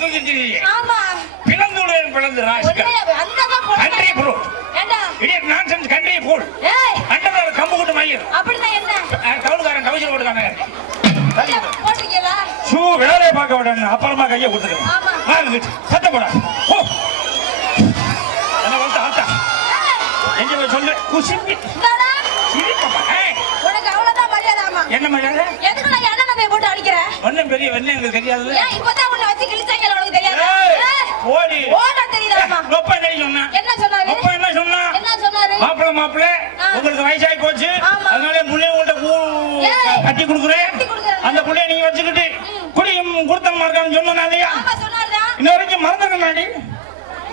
தூக்கிட்டு ஆமா பிளந்து பிளந்து country fruit idiot nonsense country fruit under கம்பு கூட்டு மயிர் அப்படினா என்ன கவுளுக்காரன் கவிச்சல் போட்டுக்காங்க போட்டுக்கீங்களா ஷூ வேலையை பார்க்க விடணும் அப்புறமா கையை கொடுத்துருங்க வாங்க சத்தம் போட என்ன வந்து ஆத்தா எங்க போய் சொல்லு குசிப்பி சிரிப்பா உனக்கு அவ்வளவுதான் மரியாதைமா என்ன மரியாதை எதுக்கு நான் என்ன போய் போட்டு அடிக்கிற ஒண்ணும் பெரிய வெண்ணெய் எங்களுக்கு தெரியாது ஏன் இப்பதான் உன்னை வச்சு கிழிச்சாங்க உனக்கு தெரியாது ஓடி ஓட தெரியுதாமா நொப்ப என்ன சொன்னா என்ன சொன்னாரு நொப்ப என்ன சொன்னா என்ன சொன்னாரு மாப்பிள்ள உங்களுக்கு வயசாகி போச்சு அதனால புள்ளைய உங்கள்ட்ட கட்டி கொடுக்குறேன் அந்த புள்ளைய நீங்க வச்சுக்கிட்டு குடியும் குடுத்தனமா இருக்கான்னு சொன்னாலையா இன்ன வரைக்கும் மறந்துருக்கி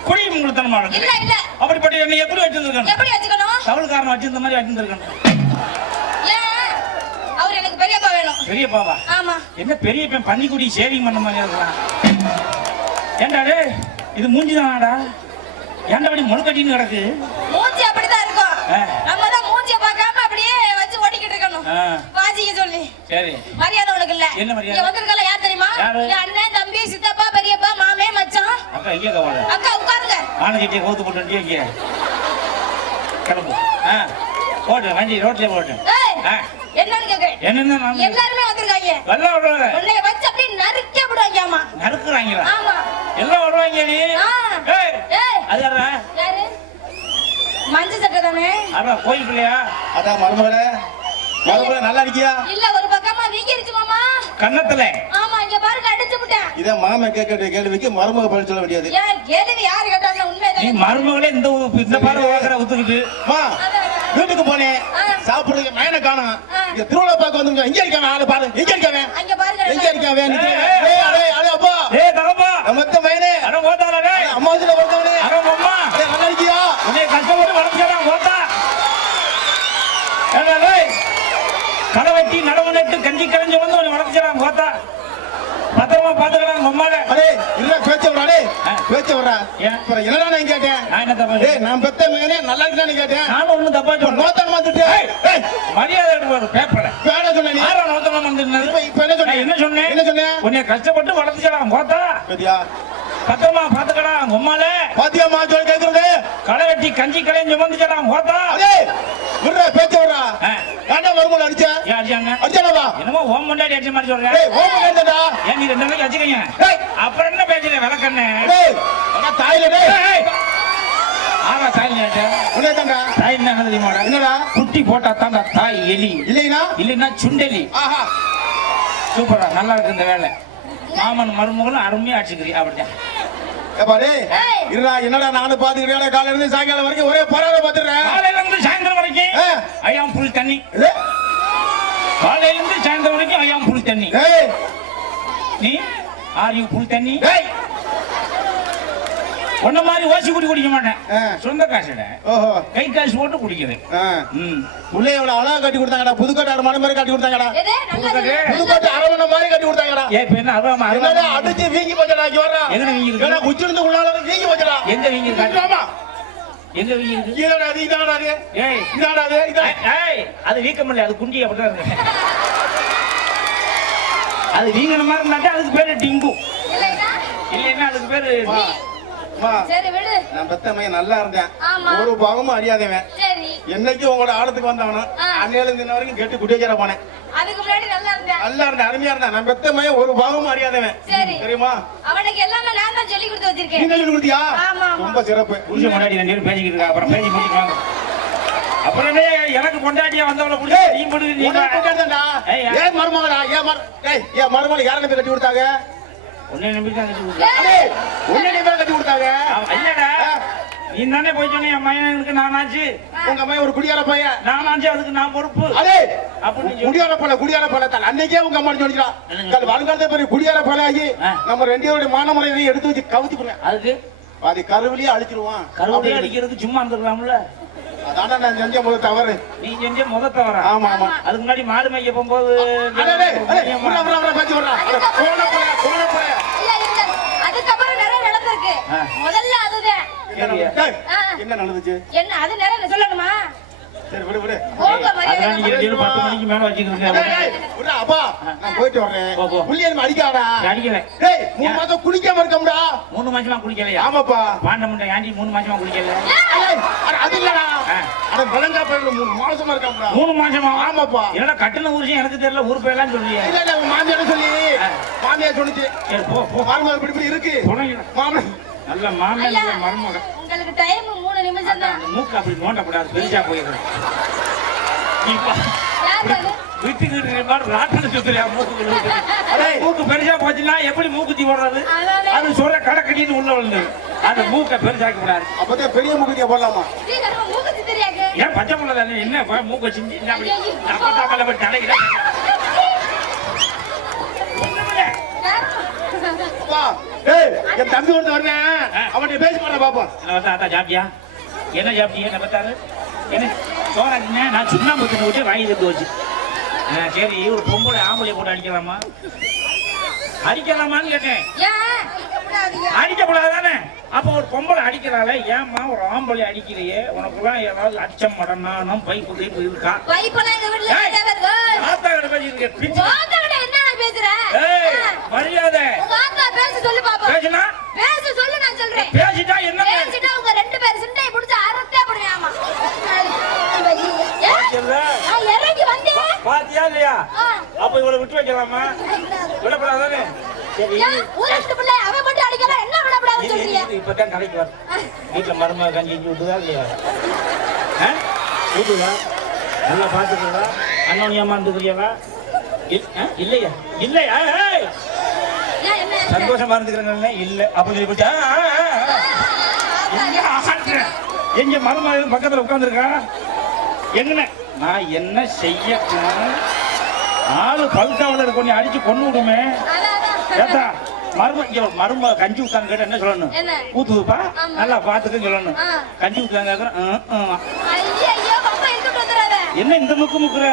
குடியும் குடுத்தனமா இருக்கு இல்ல இல்ல அப்படிப்பட்ட என்ன எப்படி வச்சிருக்கணும் எப்படி வச்சுக்கணும் தவளுக்காரன் வச்சிருந்த மாதிரி வச்சிருக்கணும் அவர் எனக்கு பெரியப்பா வேணும் பெரியப்பாவா ஆமா என்ன பெரிய பன்னிக்குடி சேவிங் பண்ண மாதிரி இருக்கலாம் ஏண்டா இது மூஞ்சிதானாடா ஏன்டா அப்படி முழுக்கட்டின்னு கிடக்கு மூஞ்சி அப்படிதான் இருக்கும் நம்ம தான் மூஞ்சிய பார்க்காம அப்படியே வச்சு ஓடிக்கிட்டு இருக்கணும் வாசிக்க சொல்லி சரி மரியாதை உனக்கு இல்ல என்ன மரியாதை இங்க வந்திருக்கல யார் தெரியுமா என் அண்ணன் தம்பி சித்தப்பா பெரியப்பா மாமே மச்சான் அக்கா இங்க கவலை அக்கா உட்காருங்க ஆனகிட்டே கோத்து போட்டு இங்க கிளம்பு போட்டு வண்டி ரோட்ல போட்டு என்னன்னு கேக்குறேன் என்னன்னா எல்லாருமே வந்திருக்காங்க எல்லாம் விடுவாங்க உன்னை வச்சு அப்படியே நறுக்க விடுவாங்க ஆமா நறுக்குறாங்களா ஆமா எல்லாம் விடுவாங்க நீ அது யாரு மஞ்ச சட்டை தானே அதான் கோயில் பிள்ளையா அதான் மருமகளே நல்லா இருக்கியா இல்ல ஒரு பக்கமா வீங்கிருச்சு மாமா கன்னத்துல ஆமா இங்க பாருங்க அடிச்சு விட்டேன் இத மாமா கேட்க கேள்விக்கு மருமக பதில் சொல்ல வேண்டியது ஏன் கேள்வி யாரு கேட்டாங்க உண்மைதான் நீ மருமகளே இந்த பாரு ஓகற ஊத்துக்கிட்டு மா வீட்டுக்கு போனேன் சாப்பிடுறதுக்கு மயனை காணோம் இங்க திருவிழா பார்க்க வந்து இங்க இருக்கான் ஆளு பாரு எங்க இருக்கான் அங்க பாருங்க எங்க இருக்கான் ஏய் அடே அடே அப்பா ஏய் தகப்பா மொத்த மயனே அட ஓதால டேய் அம்மாவுல வரதவனே அட அம்மா டேய் நல்லா இருக்கியா உன்னை கஷ்டப்பட்டு வளர்த்தடா ஓதா டேய் கடவட்டி நடவு நட்டு கஞ்சி கலஞ்சு வந்து உன்னை வளர்த்தடா ஓதா பத்திரமா பாத்துக்கடா அம்மால அடே இல்ல பேச்ச வரா டேய் பேச்ச வரா அப்புறம் என்னடா நான் கேட்டேன் நான் என்ன தப்பா டேய் நான் பெத்த மகனே நல்லா இருக்கானே கேட்டேன் நான் ஒண்ணும் தப்பா சொல்ல நோத்தம் வந்துட்டு ஏய் மரியாதை எடுத்து பேப்பர்ல பேட சொன்ன நீ யாரோ நோத்தமா வந்திருந்தது இப்ப என்ன சொன்ன என்ன சொன்னேன் என்ன சொன்னேன் உன்னை கஷ்டப்பட்டு வளர்த்தடா ஓதா பாத்தியா பத்திரமா பாத்துக்கடா அம்மால பாத்தியா மா சொல்ல கேக்குறது கடவட்டி கஞ்சி கலஞ்சு வந்துடா ஓதா அடே விடுற பேச்ச வரா காண்டா மருமல அடிச்ச ஏன் அடிச்சாங்க அடிச்சனவா என்னமோ ஓம் முன்னாடி அடிச்ச மாதிரி சொல்றேன் டேய் ஓம் கேட்டடா ஏன் நீ ரெண்டு நாளைக்கு அடிச்சுக்கங்க டேய் அப்புறம் என்ன பேசுற விளக்கண்ணே டேய் அட தாயில டேய் ஆமா தாய் நேட்ட உன்னை தான்டா தாய் என்ன தெரியுமாடா என்னடா குட்டி போட்டா தான்டா தாய் எலி இல்லைனா இல்லைன்னா சுண்டெலி ஆஹா சூப்பரா நல்லா இருக்கு இந்த வேலை மாமன் மருமகளும் அருமையா அடிச்சுக்கிறீ அப்படிதான் ஏப்பா டேய் இருடா என்னடா நானும் பாத்துக்கிட்டே காலையில இருந்து சாயங்காலம் வரைக்கும் ஒரே பரார பாத்துறேன் காலையில இருந்து சாயந்தரம் வரைக்கும் ஐயாம் புல் தண்ணி காலையில இருந்து சாயந்தரம் வரைக்கும் ஐயாம் புல் தண்ணி டேய் நீ ஆர் யூ புல் தண்ணி டேய் ஒன்ன மாதிரி ஓசி குடிக்க மாட்டேன் சொந்த காசுட ஓஹோ கை காசு போட்டு குடிக்கிறேன் உள்ளே எவ்வளவு அழகா கட்டி கொடுத்தாங்கடா புதுக்கோட்டை அரமனை மாதிரி கட்டி கொடுத்தாங்கடா புதுக்கோட்டை அரமனை மாதிரி கட்டி கொடுத்தாங்கடா ஏன் இப்ப என்ன என்னடா அடிச்சு வீங்கி போச்சடா இங்க வர்றா எங்க வீங்கி இருக்கு ஏன்னா உச்சிருந்து உள்ளால வீங்கி போச்சடா எங்க வீங்கி இருக்கு ஆமா எங்க வீங்கி இருக்கு இதடா அது இதடா அது ஏய் இதடா அது ஏய் அது வீக்கம் இல்ல அது குண்டி அப்படிதான் இருக்கு அது வீங்கன மாதிரி இருந்தா அதுக்கு பேரு டிங்கு இல்லைன்னா அதுக்கு பேரு சரி விடு நான் பெத்த மைய நல்லா இருந்தேன் ஒரு பாகமும் அறியாதவன் என்னைக்கு உங்களோட ஆடத்துக்கு வந்தவனா அன்னையில இருந்து வரைக்கும் கெட்டு குட்டியேற போனேன் அதுக்கு முன்னாடி நல்லா இருந்தேன் அருமையா இருந்தேன் நான் பெத்த மைய ஒரு பாகமும் அறியாதவன் தெரியுமா அவனுக்கு எல்லாமே நான் தான் சொல்லி கொடுத்து வச்சிருக்கேன் நீங்க சொல்லி கொடுத்தியா ரொம்ப சிறப்பு புருஷன் முன்னாடி ரெண்டு பேரும் பேசிக்கிட்டு இருக்கா அப்புறம் பேசி முடிச்சுவாங்க அப்புறம் எனக்கு பொண்டாட்டியா வந்தவளை புடிச்சு நீ பொண்டாட்டிடா ஏன் மருமகளா ஏன் மருமகளை யாரை நம்பி கட்டி கொடுத்தாங்க உன்னை நம்பி தான் கட்டி கொடுத்தாங்க உன்னை நம்பி கட்டி கொடுத்தாங்க இல்லடா நீ தானே போய் சொன்ன என் மகனுக்கு நானாச்சு உங்க அம்மா ஒரு குடியார பையன் நானாச்சு அதுக்கு நான் பொறுப்பு அதே குடியார பல தான் அன்னைக்கே உங்க அம்மா சொல்லிச்சா வருங்காலத்தை பெரிய குடியார பல ஆகி நம்ம ரெண்டு பேருடைய மானமுறை எடுத்து வச்சு கவுத்திக்கிறேன் அதுக்கு அது கருவிலேயே அழிச்சிருவான் கருவிலேயே அடிக்கிறதுக்கு சும்மா இருந்துக்கலாம்ல அதான நான் செஞ்ச முதல் தவறு நீ செஞ்ச முதல் தவறு ஆமா ஆமா அதுக்கு முன்னாடி மாடு மேய்க்க போகும்போது அதுக்கப்புறம் நிறைய நடந்திருக்கு முதல்ல அதுதான் என்ன நடந்துச்சு என்ன அது நிறைய சொல்லணுமா சரி விடு விடு போக மரியாதை அதெல்லாம் நீங்க 10 மணிக்கு மேல வச்சுக்கிறீங்க. டேய், டேய், விடு, அப்பா நான் போயிட்டு வரேன் போ, போ. புள்ளிய நம்ம அடிக்காடா அடிக்கல. டேய் 3 மாசம் குளிக்காம இருக்கம்டா 3 மாசமா குளிக்கலையா? ஆமாப்பா பாண்டமுண்ட ஆண்டி 3 மாசமா குளிக்கல. ஏய், அது இல்லடா ஆ. அட பலங்கா பையில 3 மாசமா இருக்கம்டா 3 மாசமா? ஆமாப்பா என்னடா கட்டின ஊர்ஜி எனக்கு தெரியல, ஊர் பேர்லாம் சொல்றியே. இல்ல இல்ல உங்க மாமியார் சொல்லி ஆ. மாமியார் சொல்லுச்சு சரி போ போ. மாமா இப்படி இப்படி இருக்கு புனையில. மாமன் நல்ல மாமன் ஐயா, நல்ல மருமக. உங்களுக்கு டைம் 3 நிமிஷம் தான். அந்த மூக்கு அப்படி நோண்டக்கூடாது, பெருசா போயிடும். இப்ப யார் அது? விட்டுக்கிட்டு இருப்பாரு, ராட்டின சுத்துறியா மூக்கு விழுந்து. மூக்கு பெருசா போச்சுன்னா எப்படி மூக்குத்தி போடுறது? அதானே. அது சொல்ற கடக்கடின்னு உள்ள விழுந்து அந்த மூக்கை பெருசாக்க கூடாது. அப்பதான் பெரிய முகத்தியா போடலாமா சீக்கிரமா மூக்கு சித்தரியாக்கு. ஏன் பச்சை புள்ள தானே, என்ன மூக்கை சிந்தி அப்படி ஐயோ. அப்பத்தாப்பல போய் தலைக்கிறேன். அப்பா டேய் என் தம்பி ஒருத்தன் வரேன் அவன்கிட்ட பேசி போறேன் பாப்போம் தாத்தா ஜாப்தியா என்ன ஜாப்தியா என்ன பார்த்தாரு என்ன சோறாச்சுங்க? நான் சுண்ணாம்பு தண்ணி விட்டு வாங்கி தந்து வச்சு. சரி ஒரு பொம்பளை ஆம்பளை போட்டு அடிக்கலாமா? அடிக்கலாமான்னு கேட்டேன். ஏன் கூடாதீங்க. அடிக்கக்கூடாது தானே? அப்ப ஒரு பொம்பளை அடிக்கிறாளே, ஏம்மா ஒரு ஆம்பளை அடிக்கிறியே? உனக்குலாம் ஏதாவது அச்சம் மடனானம் பைப்பு கைப்பு இருக்கா? பைப்பெல்லாம் எங்க வீட்ல ஏய். கிடையாது. ஆத்தா கிட்ட பேசிருக்க பிச்சு. உங்ககிட்ட என்ன பேசுற? ஏய், மரியாதை உங்க ஆத்தா பேச சொல்லு பாப்போம். பேசினா பேச சொல்லு, நான் சொல்றேன். பேசிட்டா என்ன? பேசிட்டா உங்க 2 பேர் சிண்டையை பிடிச்சு அறுத்தே போடுவேன். ஆமா. இறங்கி வந்தேன். பாத்தியா இல்லையா? அப்ப இவளை விட்டு வைக்கலாமா? விடப்படாதானே? சரி ஊரத்து பிள்ளை அவன் மட்டும் அடிக்கலாம், என்ன விடக்கூடாதுன்னு சொல்றீங்க? இப்பதான் கடைக்கு வர வீட்டுல மருமக கஞ்சி விட்டுதா இல்லையா? வீட்டுதா நல்லா பாத்துக்கிறதா? அண்ணோனியம்மா இருந்துக்கிறியாவா? இல்லையா? இல்லையா? ஏய், ஏன் என்ன? சந்தோஷமா இருந்துக்கிறேன் இல்ல அப்ப சொல்லி போச்சா? எங்க மருமக பக்கத்துல உட்கார்ந்துருக்கா என்ன? நான் என்ன செய்யணும்? ஆளு பல்காவல கொஞ்சம் அடிச்சு கொண்டு விடுமே. ஏத்தா மருமக கஞ்சி ஊத்தான்னு கேட்ட என்ன சொல்லணும்? என்ன? ஊத்துதுப்பா ஆமா. நல்லா பாத்துக்க சொல்லணும். ஆ. கஞ்சி ஊத்தாங்க ஐயையோ, பாப்பா இழுத்துட்டு வந்துடாத. என்ன இந்த முக்கு முக்குற?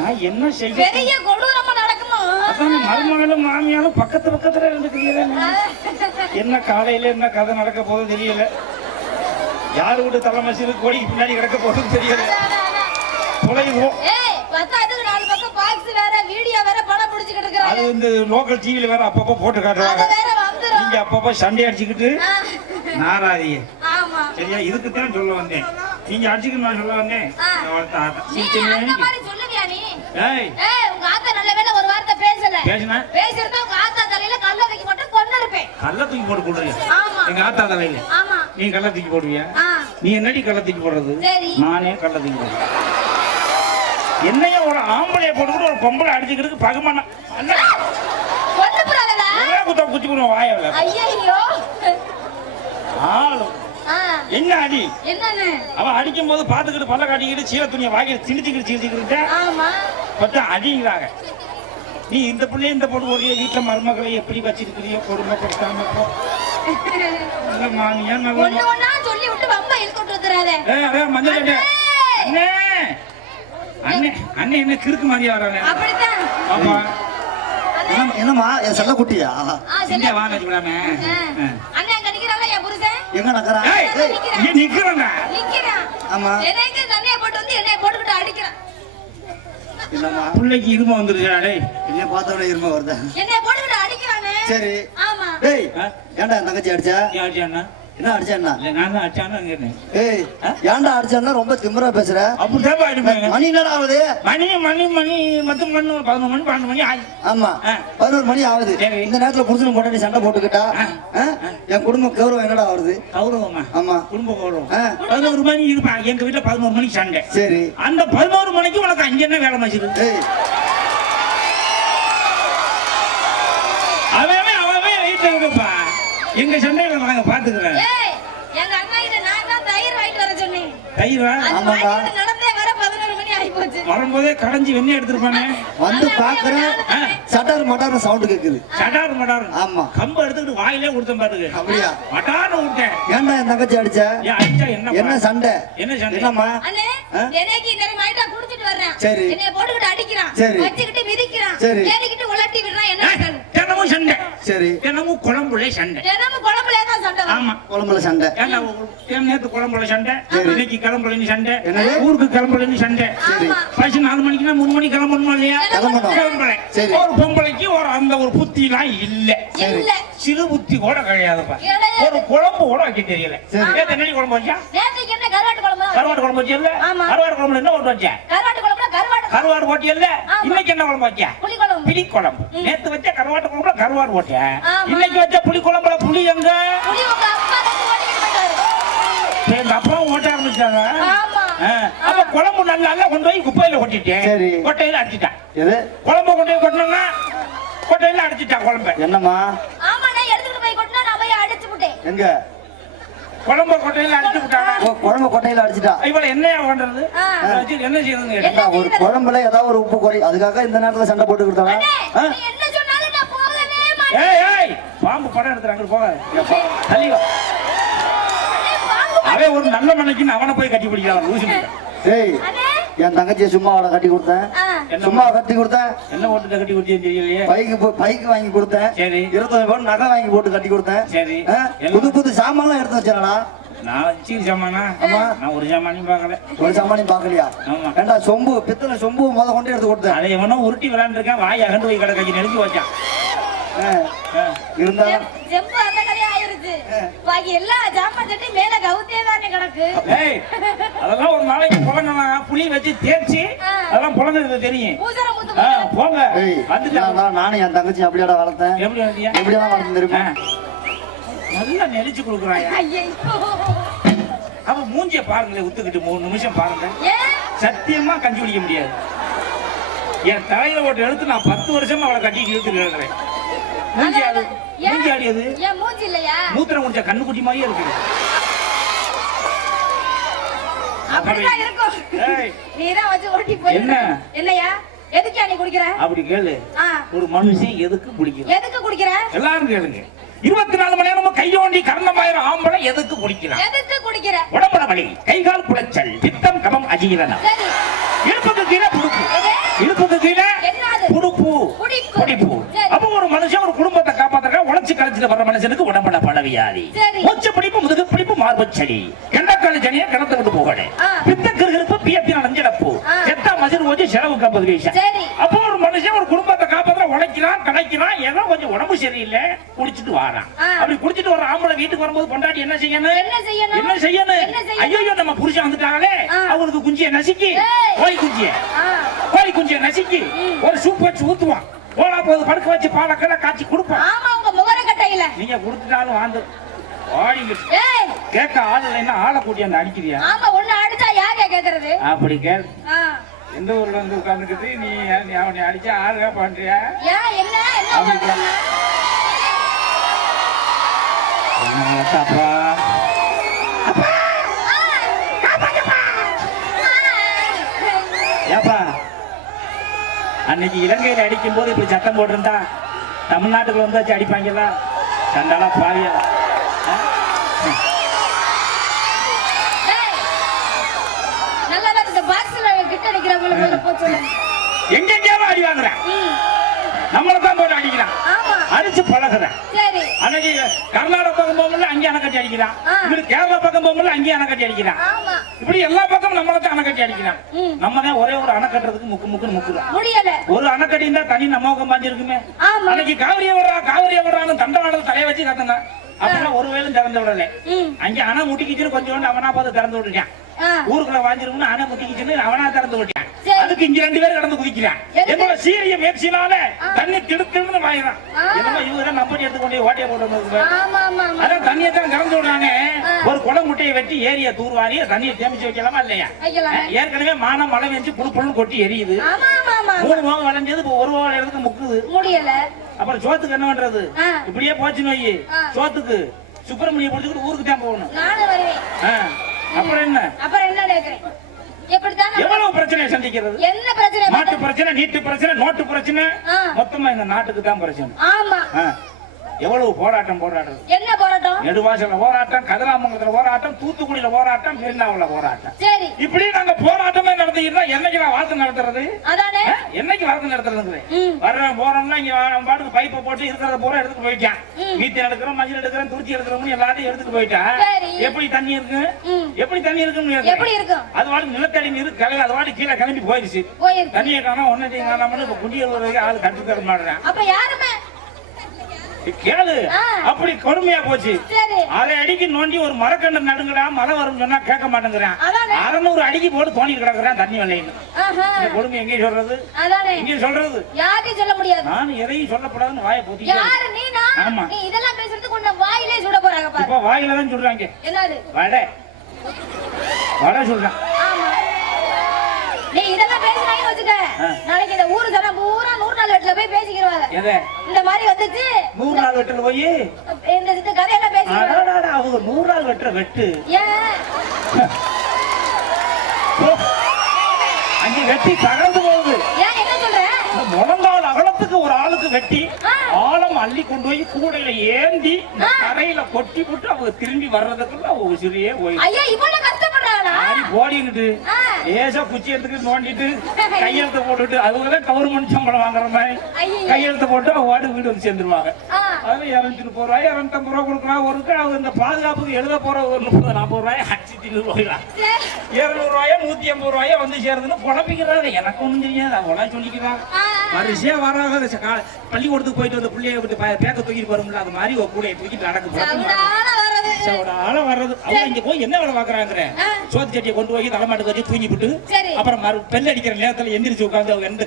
நான் என்ன செய்ய? பெரிய கொடூரமா நடக்குமோ? அதான் மருமகளும் மாமியாலும் பக்கத்து பக்கத்துல இருந்துக்கிறீங்க. என்ன காலையில என்ன கதை நடக்க போதும் தெரியல. யாரு வீட்டு தலைமசிறு கோடிக்கு பின்னாடி கிடக்க போதும் தெரியல. தொலைவோம். ஏய், பத்தாதுக்கு 4 பக்கம் பாக்ஸ் வேற, வீடியோ வேற படம் பிடிச்சிட்டு அது இருக்கறாங்க. இந்த லோக்கல் டிவில வேற அப்பப்போ போட்டு அது காட்டுறாங்க. வேற வந்துரும். நீங்க அப்பப்போ சண்டை அடிச்சுக்கிட்டு ஆ. நாராதிய. ஆமா. சரியா? இதுக்கு தான் சொல்ல வந்தேன். நீங்க அடிச்சுக்கிட்டு நான் சொல்ல வந்தேன். ஆ. நீ அந்த சிரிச்சேன். மாதிரி சொல்லுவியா நீ? ஏய், ஏய், உங்க ஆத்தா நல்ல வேளை ஒரு வார்த்தை பேசல. பேசுனா பேசிருந்தா உங்க ஆத்தா தலையில கல்ல வைக்க மட்டும் கொன்னு இருப்பேன். கள்ள தூக்கி போட்டு கொடுறீங்க. ஆமா. எங்க ஆத்தா தலையில ஆமா. நீ கள்ள தூக்கி போடுவியா? ஆ. நீ என்னடி கள்ள தூக்கி போடுறது? சரி. நானே கள்ள தூக்கி போடுறேன். என்னைய ஒரு ஆம்பளைய போட்டுக்கிட்டு ஒரு பொம்பளை அடிச்சுக்கிட்டு பகமான கொன்னு போறாங்கடா. ஒரே குத்த குச்சி போடுவோம் வாயில ஐயையோ. ஆளும். ஆ. என்ன அடி? என்னன்னு? அவன் அடிக்கும் போது பாத்துக்கிட்டு பல்ல காட்டிக்கிட்டு சீல துணியை வாங்கி திணிச்சுக்கிட்டு சீர்ச்சிக்கிட்டு ஆமா. பத்தா அடிங்கிறாங்க. நீ இந்த பிள்ளைய இந்த பொண்ணு ஒரு வீட்டுல மருமகளை எப்படி வச்சிருக்கிறியோ கொடுமைப்படுத்தாம போ. நல்ல மாமியா நல்ல ஒண்ணு ஒண்ணா சொல்லி விட்டு வம்ப இழுத்துட்டு வந்துறாதே. மஞ்சள் சட்டை. அண்ணே அண்ணே அண்ணே என்ன கிறுக்கு மாதிரியா வரானே? அப்படிதான். ஆமா. என்னம்மா என் செல்ல குட்டியா? இங்க வா நஜிபுலாமே. அண்ணா அங்க நிக்கிறான்ல என் புருஷன். எங்க நக்கறா? ஏய் இங்க நிக்கறங்க. நிக்கிறான். ஆமா. எனக்கு தண்ணிய போட்டு வந்து என்னைய போட்டுக்கிட்டு அடிக்கிறான். என்னம்மா புள்ளைக்கு இரும வந்துருச்சா டேய்? என்ன பார்த்தவனே இரும வருதா? என்னைய போட்டுக்கிட்டு அடிக்கிறானே. சரி. ஆமா. டேய் ஏன்டா என் தங்கச்சி அடிச்சா? யாரு அண்ணா? என்ன அடிச்சான்னா? இல்ல நான் தான் அச்சானா கேட்டேன். ஏய் ஏன்டா அடிச்சான்னா ரொம்ப திமிரா பேசுற? அப்படிதான் அடிப்பேன். மணி என்னடா ஆகுது? மணி மணி மணி மொத்தம் மணி 11 மணி 12 மணி ஆகி. ஆமா 11 மணி ஆகுது. சரி. இந்த நேரத்துல புருஷன் கொண்டாடி சண்டை போட்டுக்கிட்டா என் குடும்ப கௌரவம் என்னடா வருது? கௌரவமா? ஆமா. குடும்ப கௌரவம். 11 மணி இருப்பா. எங்க வீட்டுல 11 மணிக்கு சண்டை. சரி. அந்த 11 மணிக்கு உனக்கு அங்க என்ன வேலை மச்சிரு? ஏய் அவன் வீட்டுல இருக்கப்பா. எங்க சண்டையில நாங்க பாத்துக்கிறேன். ஏய், எங்க அண்ணா கிட்ட நான் தான் தயிர் வாங்கிட்டு வர சொன்னேன். தயிரா? அது ஆமாடா. வாங்கிட்டு நடந்தே வர 11 மணி ஆகி போச்சு. வரும்போதே கடைஞ்சி வெண்ணெய் எடுத்துருப்பானே. வந்து பாக்குறேன் சட்டார் மட்டார் சவுண்ட் கேக்குது. சடாரு மடாரு. ஆமா. கம்பு எடுத்துக்கிட்டு வாயிலே கொடுத்தேன் பாத்துக்கு. அப்படியா? மட்டான்னு விட்டேன். ஏன்டா என் தங்கச்சி அடிச்ச? ஏன் அடிச்சா என்ன? என்ன சண்டை? என்ன சண்டை? என்னம்மா? அண்ணே, எனக்கு இந்த மைட்டா குடிச்சிட்டு வர்றேன். சரி. என்னைய போட்டுக்கிட்டு அடிக்கிறான். சரி. வச்சிக்கிட்டு மிதிக்கிறான். சரி. ஏறிக்கிட்டு உலட்டி விடுறான். என்ன ஏய், சண்டை? தினமும் சண்டை. சரி. தினமும் குழம்புல சண்டை. தினமும் குழம்புல தான் சண்டை ஆமா குழம்புல சண்டை. ஏன்னா நேத்து குழம்புல சண்டை, இன்னைக்கு கிளம்புல சண்டை, என்னது? ஊருக்கு கிளம்புல சண்டை. சரி. பைசா 4 மணிக்குன்னா 3 மணிக்கு கிளம்பணுமா இல்லையா? கிளம்பணும். கிளம்புல. சரி. ஒரு பொம்பளைக்கு அந்த ஒரு புத்தி எல்லாம் இல்ல. இல்ல. சிறு புத்தி கூட கிடையாதுப்பா. கிடையாது. ஒரு குழம்பு கூட வைக்க தெரியல. சரி. நேத்து என்ன குழம்பு வச்சா? நேத்துக்கு என்ன கருவாட்டு குழம்பு? கருவாடு குழம்பு வச்சல? ஆமா. கருவாடு குழம்புல என்ன போட்டு வச்ச? கருவாட்டு குழம்புல கருவாடு போட்டியல்ல? ஆமா. இன்னைக்கு என்ன குழம்பு வச்ச? புளி குழம்பு. புளி குழம்பு. நேத்து வச்ச கருவாட்டு குழம்புல கருவாடு போட்ட. ஆமா. இன்னைக்கு வச்ச புளி குழம்புல புளி எங்க? புளி உங்க அப்பா வந்து ஓட்டிட்டு போயிட்டாரு. எங்க அப்பாவும் ஓட்ட ஆரம்பிச்சாங்க. ஆமா. அப்ப குழம்பு நல்லா கொண்டு போய் குப்பையில கொட்டிட்டேன். சரி. கொட்டையில அடிச்சிட்டான். எது? குழம்பு கொண்டு போய் கொட்டினா கொட்டையில அடிச்சிட்டான் குழம்பு. என்னம்மா? ஆமா நான் எடுத்துட்டு போய் கொட்டினா நான் போய் அடிச்சு விட்டேன். எங்க? குழம்பு கொட்டையில அடிச்சு விட்டாங்க. குழம்பு கொட்டையில அடிச்சிட்டா. இவள என்னையா பண்றது? ஆ. என்ன செய்யுதுங்க? ஏண்டா, ஒரு குழம்புல ஏதாவது ஒரு உப்பு குறை, அதுக்காக இந்த நேரத்துல சண்டை போட்டு கொடுத்தாங்க. அண்ணே, நீ என்ன சொன்னாலும் நான் போகவே மாட்டேன். ஏய் பாம்பு படம் எடுத்துறாங்க போகாத. தள்ளி வா. அண்ணே, வாங்க. அவன் ஒரு நல்ல மனைக்கு அவனை போய் கட்டி பிடிக்கிறான் லூசு. ஏய், அண்ணே. என் தங்கச்சியை சும்மா அவளை கட்டி கொடுத்தேன். சும்மா கட்டி கொடுத்தேன். என்ன ஓட்டு கட்டி கொடுத்தேன்னு தெரியலையே. பைக்கு வாங்கி கொடுத்தேன். சரி. 25 நகை வாங்கி போட்டு கட்டி கொடுத்தேன். சரி. புது புது சாமான்லாம் எடுத்து வச்சேனடா. நான் சீர் சாமானா? ஆமா. நான் ஒரு சாமானையும் பார்க்கல. ஒரு சாமானையும் பாக்கலையா? ஆமா. ஏண்டா, சொம்பு பித்தளை சொம்பு முத கொண்டு எடுத்து கொடுத்தேன். அதை எவனோ உருட்டி விளையாண்டு இருக்கான். வாய் அகண்டு போய் கடை நெருங்கி வச்சான். இருந்தாலும் ஜெம்பு அந்த கதையா ஆயிருச்சு. பாக்கி எல்லா ஜாமான் சட்டி மேல கவுத்தே தானே கிடக்கு. ஏய், அதெல்லாம் ஒரு நாளைக்கு புலங்கலாம். புளி வச்சு தேய்ச்சி அதெல்லாம் புலங்குறது தெரியும். பூசர முத்து போங்க. ஏய், நானும் என் தங்கச்சி அப்படியாடா வளர்த்தேன். எப்படி வந்தியா? எப்படியெல்லாம் வளர்த்து தெரியுமா? நல்லா நெரிச்சு கொடுக்குறாங்க. ஐயோ. அவ மூஞ்சிய பாருங்களேன், உத்துக்கிட்டு 3 நிமிஷம் பாருங்க. ஏன்? சத்தியமா கஞ்சி குடிக்க முடியாது. என் தலையில ஓட்டு எடுத்து நான் 10 வருஷமா அவளை கட்டிட்டு இழுத்து எழுதுறேன். மூஞ்சி ஆடு, மூஞ்சி ஆடியது. ஏன் மூஞ்சி இல்லையா? மூத்திரம் குடிச்ச கண்ணுக்குட்டி மாதிரியே இருக்குது. அப்படிதான் இருக்கும். ஏய், நீதான் வச்சு ஓட்டி போய். என்ன? என்னையா? எதுக்கு நீ குடிக்கிற? அப்படி கேளு. ஒரு மனுஷன் எதுக்கு குடிக்கிறான்? எதுக்கு குடிக்கிற? எல்லாரும் கேளுங்க. 24 மணி நேரமும் கையோண்டி கர்ணமாயிரம் ஆம்பளை எதுக்கு குடிக்கிறான்? எதுக்கு குடிக்கிற? உடம்புல வலி, கைகால் குடைச்சல், பித்தம் கபம் அஜீரணம். சரி. இடுப்புக்கு கீழே புடுப்பு. எது? இடுப்புக்கு கீழே என்னது? புடுப்பு. புடிப்பு. சரி. அப்ப ஒரு மனுஷன் ஒரு குடும்பத்தை காப்பாத்துறதுக்கு உழைச்சு கழிச்சிட்டு வர்ற மனுஷனுக்கு உடம்புல பலவியாதி. சரி. மூச்சு பிடிப்பு, முதுகு பிடிப்பு, மார்பு சளி, கெண்டக்காலி சனியை கிணத்து விட்டு போகல, பித்த கிருகிருப்பு, பியத்தின் அடைஞ்சிடப்பு, செத்தா மசிறு போச்சு, செலவுக்கு 50 பைசா. சரி. அப்போ ஒரு மனுஷன் ஒரு குடும்பத்தை காப்பாத்துற உழைக்கிறான், கிடைக்கிறான், ஏதோ கொஞ்சம் உடம்பு சரியில்லை, குடிச்சிட்டு வாரான். அப்படி குடிச்சிட்டு வர ஆம்பளை வீட்டுக்கு வரும்போது பொண்டாட்டி என்ன செய்யணும்? என்ன செய்யணும்? என்ன செய்யணும்? என்ன செய்யணும்? ஐயோ நம்ம புருஷன் வந்துட்டாங்களே, அவனுக்கு குஞ்சியை நசுக்கி, கோழி குஞ்சியை நசுக்கி ஒரு சூப் வச்சு ஊத்துவான். போனா போது படுக்க வச்சு பாலக்கடை காய்ச்சி கொடுப்பான். ஆமா, உங்க முகர கட்டையில நீங்க கொடுத்துட்டாலும் வாழ்ந்து ஏய், கேட்க ஆள் இல்லைன்னா ஆளை கூட்டி அந்த அடிக்கிறியா? ஆமா, ஒண்ணு அடிச்சா யாரே கேக்குறது? அப்படி கேள். ஆ. எந்த ஊர்ல வந்து உட்கார்ந்துக்கிட்டு நீ அவனை அடிச்சா ஆளுగా பண்றியா? ஏன் என்ன பண்றீங்க? அப்பா ஏப்பா, அன்னைக்கு இலங்கையில அடிக்கும் போது இப்படி சத்தம் போட்டிருந்தா தமிழ்நாட்டுக்கு வந்து வச்சு அடிப்பாங்களா? கண்டாலா பாவியா? நல்லா இந்த பாக்ஸ்ல கிட்ட அடிக்கிறவங்களுக்கு போச்சு. எங்கெங்கேயாவது அடி வாங்குறேன், நம்மளை தான் போட்டு அடிக்கிறான். ஆமா, அடிச்சு பழகுறேன். சரி. அன்னைக்கு கர்நாடக பக்கம் போகும்போது அங்கே அணைக்கட்டி அடிக்கிறான், இப்படி கேரளா பக்கம் போகும்போது அங்கே அணைக்கட்டி அடிக்கிறான். ஆமா, இப்படி எல்லா பக்கமும் நம்மளை தான் அணைக்கட்டி அடிக்கிறான். நம்ம தான் ஒரே ஒரு அணை கட்டுறதுக்கு முக்குன்னு முக்குறோம். முடியல. ஒரு அணைக்கட்டி இருந்தா தனி நம்ம பாஞ்சிருக்குமே. ஆமா. அன்னைக்கு காவிரியை விடுறான்னு தண்டவாளத்தை தலையை வச்சு கத்தனா, அப்பெல்லாம் ஒரு வேலும் திறந்து விடல. அங்கே அணை முட்டிக்கிச்சுன்னு கொஞ்சோண்டு அவனா பார்த்து திறந்து விட்டுட்டான். ஊருக்குள்ள வாஞ்சிருக்குன்னு அணை முட்டிக்கிச்சுன்னு அவனா திறந்து விட்டான். அதுக்கு இங்க 2 பேர் கடந்து குதிக்கிறான். என்னோட சீரிய முயற்சினால தண்ணி திடுத்துன்னு வாயிறான். என்னமோ இவங்க நம்படி எடுத்து கொண்டு ஓட்டையை போட்டு அதான் தண்ணியை தான் திறந்து விடுறாங்க. ஒரு குளம் முட்டையை வெட்டி ஏரிய தூர்வாரி தண்ணியை தேமிச்சு வைக்கலாமா இல்லையா? ஏற்கனவே மானம் மழை வெஞ்சு புழு புழுன்னு கொட்டி எரியுது. 3 மாதம் வளைஞ்சது இப்போ 1 வாரம் எடுத்து முக்குது. முடியல. அப்புறம் சோத்துக்கு என்ன பண்றது? இப்படியே போச்சுன்னு வை, சோத்துக்கு சுப்பிரமணிய பிடிச்சிட்டு ஊருக்கு தான் போகணும். நானும் வருவேன். அப்புறம் என்ன? அப்புறம் என்ன கேக்குறேன்? எப்படிதான் எவ்வளவு பிரச்சனை சந்திக்கிறது? என்ன பிரச்சனை? மாட்டு பிரச்சனை, நீட்டு பிரச்சனை, நோட்டு பிரச்சனை, மொத்தமா இந்த நாட்டுக்கு தான் பிரச்சனை. ஆமா. எவ்வளவு போராட்டம் போராடுறது? என்ன போராட்டம்? நெடுவாசல்ல போராட்டம், கதிராமங்கலத்துல போராட்டம், தூத்துக்குடியில போராட்டம், மெரினாவுல போராட்டம். சரி. இப்படி நாங்க போராட்டமே நடத்திக்கிறோம். என்னைக்கு நான் வாழ்த்து நடத்துறது? அதானே. என்னைக்கு வாழ்த்து நடத்துறது? வர்றோம் போறோம்னா இங்க பாட்டுக்கு பைப்பை போட்டு இருக்கிறத பூரா எடுத்துட்டு போயிட்டான். மீத்தி எடுக்கிறோம், மஞ்சள் எடுக்கிறோம், துருத்தி எடுக்கிறோம்னு எல்லாத்தையும் எடுத்துட்டு போயிட்டான். எப்படி தண்ணி இருக்கு? எப்படி தண்ணி இருக்குன்னு எப்படி இருக்கும்? அது வாடி நிலத்தடி நீர் கலை அது வாடி கீழே கிளம்பி போயிருச்சு. தண்ணியை காணோம், ஒன்னையும் காணாமனு இப்ப குடியேறுவதற்கு ஆளு கட்டு தர மாட்டேன். அப்ப யாருமே கேளு, அப்படி கொடுமையா போச்சு. அரை அடிக்கு நோண்டி ஒரு மரக்கண்டு நடுங்கடா, மழை வரும் சொன்னா கேட்க மாட்டேங்கிறான். 600 அடிக்கு போட்டு தோண்டி கிடக்குறான் தண்ணி வெள்ளைன்னு. இந்த கொடுமை எங்கேயும் சொல்றது? எங்கேயும் சொல்றது? யாரையும் சொல்ல முடியாது. நான் எதையும் சொல்லப்படாதுன்னு வாயை போத்தி. யாரு நீனா? ஆமா. நீ இதெல்லாம் பேசுறதுக்கு உன்ன வாயிலே சுட போறாங்க பாரு. இப்ப வாயில தான் சொல்றாங்க. என்னது? வடை வடை சொல்றான். ஆமா. நீ இதெல்லாம் பேசுறாங்கன்னு வச்சுக்க, நாளைக்கு இந்த ஊரு ஜனம் பூரா 100 நாள் வெட்டல போய் பேசிக்கிறாங்க. எது? இந்த மாதிரி வந்துச்சு 100 நாள் வெட்டல போய் இந்த கதையெல்லாம் பேசிக்கிறாங்க. அவங்க 100 நாள் வெட்டுற வெட்டு ஏன் அங்க வெட்டி தகர்ந்து போகுது. ஏன் என்ன சொல்ற? முழங்கால் அகலத்துக்கு ஒரு ஆளுக்கு வெட்டி ஆழம் அள்ளி கொண்டு போய் கூடையில ஏந்தி கரையில கொட்டி போட்டு அவங்க திரும்பி வர்றதுக்குள்ள அவங்க உசிரியே போய் ஐயா இவ்வளவு கஷ்டப்படுறாங்களா? ஓடிக்கிட்டு ஏசா குச்சி எடுத்துட்டு நோண்டிட்டு கையெழுத்த போட்டுட்டு அவங்களே கவர்மெண்ட் சம்பளம் வாங்குற மாதிரி கையெழுத்த போட்டு அவங்க வாடு வீடு வந்து சேர்ந்துருவாங்க. அதுல 230 ரூபாய் 250 ரூபாய் கொடுக்கலாம். ஒருக்கு அவங்க இந்த பாதுகாப்புக்கு எழுத போற ஒரு 30-40 ரூபாய் அடிச்சு தின்னு போயிடலாம். 200 ரூபாயோ 150 ரூபாயோ வந்து சேருதுன்னு குழப்பிக்கிறாங்க. எனக்கு ஒண்ணும் தெரியாது, அவங்களா சொல்லிக்கிறாங்க. வரிசையா வராங்க. பள்ளிக்கூடத்துக்கு போயிட்டு வந்து பிள்ளைய விட்டு பேக்க தூக்கிட்டு வரும்ல, அது மாதிரி ஒரு கூடையை தூக்கிட்டு நடக்கு வர்றது. அவங்க இங்க போய் என்ன வேலை பாக்குறாங்க? சோத்து சட்டியை கொண்டு போய் தலைமாட்டுக்கு வச்சு தூங்கி விட்டு அப்புறம் பெல் அடிக்கிற நேரத்துல எந்திரிச்சு உட்காந்து எந்த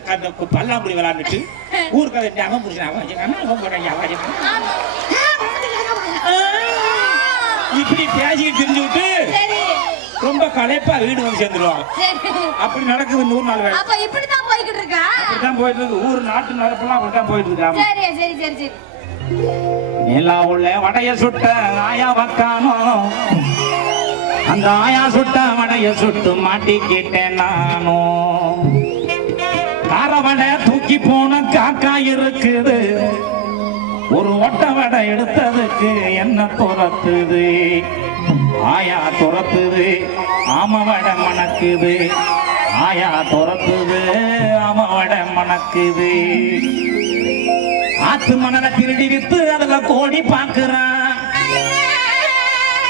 பல்லாங்குடி விளையாண்டுட்டு ஊருக்கு அதை அவன் புரிச்சு இப்படி பேசிட்டு திரிஞ்சு விட்டு ரொம்ப களைப்பா வீடு வந்து சேர்ந்துருவாங்க. அப்படி நடக்குது 100 நாள் வேலை. அப்ப இப்படிதான் போயிட்டு இருக்கா? அப்படிதான் போயிட்டு இருக்கு. ஊர் நாட்டு நடப்பெல்லாம் அப்படிதான் போயிட்டு இருக்காங்க. சரி சரி சரி சரி. நிலா உள்ள வடைய சுட்ட ஆயா வக்கானோ, அந்த ஆயா சுட்ட வடைய சுட்டு மாட்டிக்கிட்டேன் நானோ. காரவடை தூக்கி போன காக்கா இருக்குது, ஒரு ஒட்ட வடை எடுத்ததுக்கு என்ன துரத்துது? ஆயா துரத்துது, ஆம வடை மணக்குது. ஆயா துரத்துது, ஆம வடை மணக்குது. ஆத்து மணலை திருடி வித்து அதுல கோடி பாக்குறான்.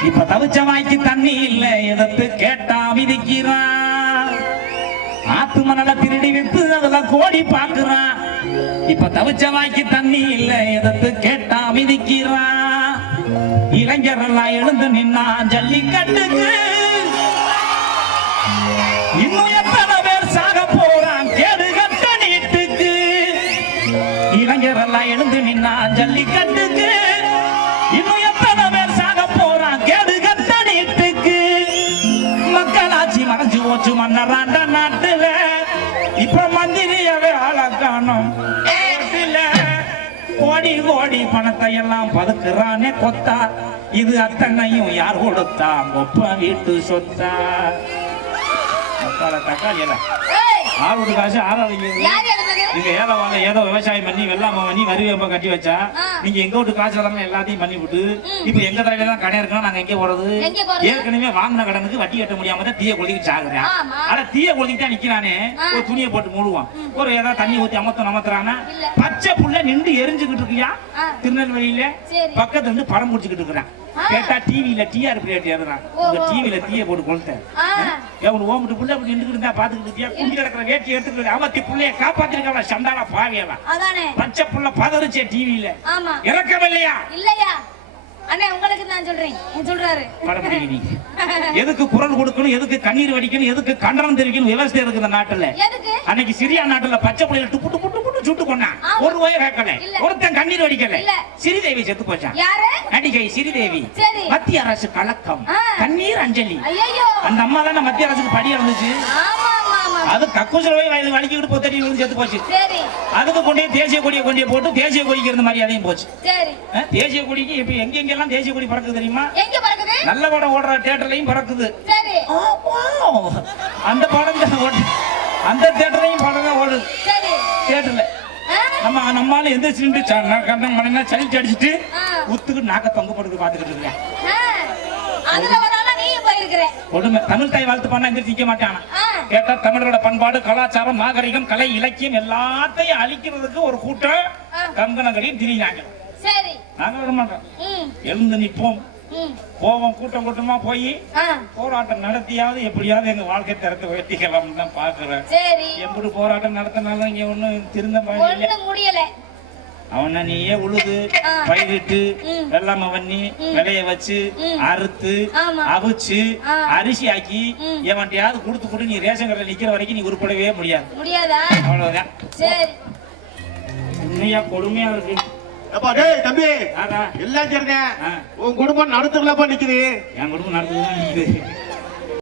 இப்ப தவிச்ச வாய்க்கு தண்ணி இல்ல, எதற்கு கேட்டா விதிக்கிறான். ஆத்து மணலை திருடி வித்து அதுல கோடி பாக்குறான். இப்ப தவிச்ச வாய்க்கு தண்ணி இல்ல, எதற்கு கேட்டா விதிக்கிறான். இளைஞர் எல்லாம் எழுந்து நின்னா ஜல்லிக்கட்டுக்கு, இன்னும் எத்தனை பேர் சாக போறான் கேடு கட்ட நீட்டுக்கு. இளைஞர் எல்லாம் எழுந்து நின்னா ஜல்லிக்கட்டுக்கு, இன்னும் எத்தனை பேர் சாக போறான் கேடு கட்ட நீட்டுக்கு. மக்களாட்சி மறைஞ்சு போச்சு மன்னராண்ட நாட்டுல, இப்ப மந்திரியவே ஆளக்கானோம். கோடி கோடி பணத்தை எல்லாம் பதுக்குறானே கொத்தா, இது அத்தனையும் யார் கொடுத்தா? ஒப்ப வீட்டு சொத்தா. தக்காளி எல்லாம் ஆறு காசு ஆறாவது. நீங்க ஏதோ ஏதோ விவசாயம் பண்ணி வெள்ளாம பண்ணி வரி வேப்ப கட்டி வச்சா, நீங்க எங்க விட்டு காசு எல்லாமே எல்லாத்தையும் பண்ணி விட்டு இப்ப எங்க தலையில தான் கடை இருக்கணும். நாங்க எங்க போறது? ஏற்கனவே வாங்கின கடனுக்கு வட்டி கட்ட முடியாம தான் தீய கொளுத்திட்டு சாகுறேன். ஆனா தீய கொளுத்திட்டு நிக்கிறானே, ஒரு துணியை போட்டு மூடுவான், ஒரு ஏதாவது தண்ணி ஊத்தி அமர்த்துறானா, பச்சை புள்ள நின்று எரிஞ்சுக்கிட்டு இருக்கியா திருநெல்வேலியில பக்கத்துல இருந்து படம் முடிச்சுக்கிட்டு இருக்கிறான். கேட்டா டிவியில டிஆர்பி ரேட் ஏறுறான். உங்க டிவியில தீய போட்டு கொளுத்தேன். எவன் ஓம்பிட்டு புள்ள அப்படி நின்றுட்டு இருந்தா பாத்துக்கிட்டு குண்டி கிடக்கிற வேட்டி எடுத்துக்கிட்டு அவத்தி புள்ளைய காப்பாத்திருக்கா சண்டால பாவியவன். பச்சை புள்ள பதறிச்சே டிவியில. இறக்கம் இல்லையா? இல்லையா அண்ணே, உங்களுக்கு நான் சொல்றேன். சொல்றாரு எதுக்கு குரல் கொடுக்கணும், எதுக்கு கண்ணீர் வடிக்கணும், எதுக்கு கண்டனம் தெரிவிக்கணும் விவசாயம் இருக்கு இந்த நாட்டுல. அன்னைக்கு சிரியா நாட்டுல பச்சை பிள்ளைல டுப்பு டுப்பு டுப்பு சுட்டு கொண்டான். ஒரு வயர் கேட்கல, ஒருத்தன் கண்ணீர் வடிக்கல. ஸ்ரீதேவி செத்து போச்சான். நடிகை ஸ்ரீதேவி. மத்திய அரசு கலக்கம், கண்ணீர் அஞ்சலி. அந்த அம்மா தானே மத்திய அரசுக்கு படி இருந்துச்சு. அது கக்கூசல் போய் வயது வலிக்கிட்டு போத்தடி செத்து போச்சு. அதுக்கு கொண்டே தேசிய கொடியை கொண்டே போட்டு தேசிய கொடிக்கு இருந்த மாதிரி அதையும் போச்சு. தேசிய கொடிக்கு இப்ப எங்கெங்கெல்லாம் தேசிய கொடி பறக்குது தெரியுமா? நல்ல படம் ஓடுற தியேட்டர்லயும் பறக்குது. அந்த படம் அந்த தியேட்டர்லயும் படம் தான் ஓடுது தியேட்டர்ல. நம்மால எந்திரிச்சுட்டு கண்டம் மணினா சளிச்சு அடிச்சுட்டு உத்துக்கு நாக்க தொங்க போட்டு பாத்துக்கிட்டு இருக்கேன். அதுல ஒரு ஆளா நீயும் போயிருக்கிற. கொடுமை. தமிழ் தாய் வாழ்த்து பாடினா எந்திரிச்சு நிக்க மாட்டானா? கேட்டா தமிழரோட பண்பாடு, கலாச்சாரம், நாகரிகம், கலை, இலக்கியம் எல்லாத்தையும் அழிக்கிறதுக்கு ஒரு கூட்டம் கங்கணங்களையும் திரியாங்க. சரி. நாங்க விட மாட்டோம். எழுந்து நிப்போம், போவோம், கூட்டம் கூட்டமா போய் போராட்டம் நடத்தியாவது எப்படியாவது எங்க வாழ்க்கை தரத்தை உயர்த்திக்கலாம்னு தான் பாக்குறேன். சரி. எப்படி போராட்டம் நடத்தினாலும் இங்க ஒண்ணும் திருந்த முடியல. அவன நீயே உழுது பயிரிட்டு வெள்ளாம பண்ணி விளைய வச்சு அறுத்து அவிச்சு அரிசி ஆக்கி எவன்டையாவது கொடுத்து நீ ரேஷன் கடையில் நிக்கிற வரைக்கும் நீ உருப்படவே முடியாது. அவ்வளவுதான். உண்மையா கொடுமையா இருக்கு. தம்பி எல்லாம் சரிதான். உன் குடும்பம் நடத்துலப்பா நிக்குது. என் குடும்பம் நடத்துதான் நிக்குது.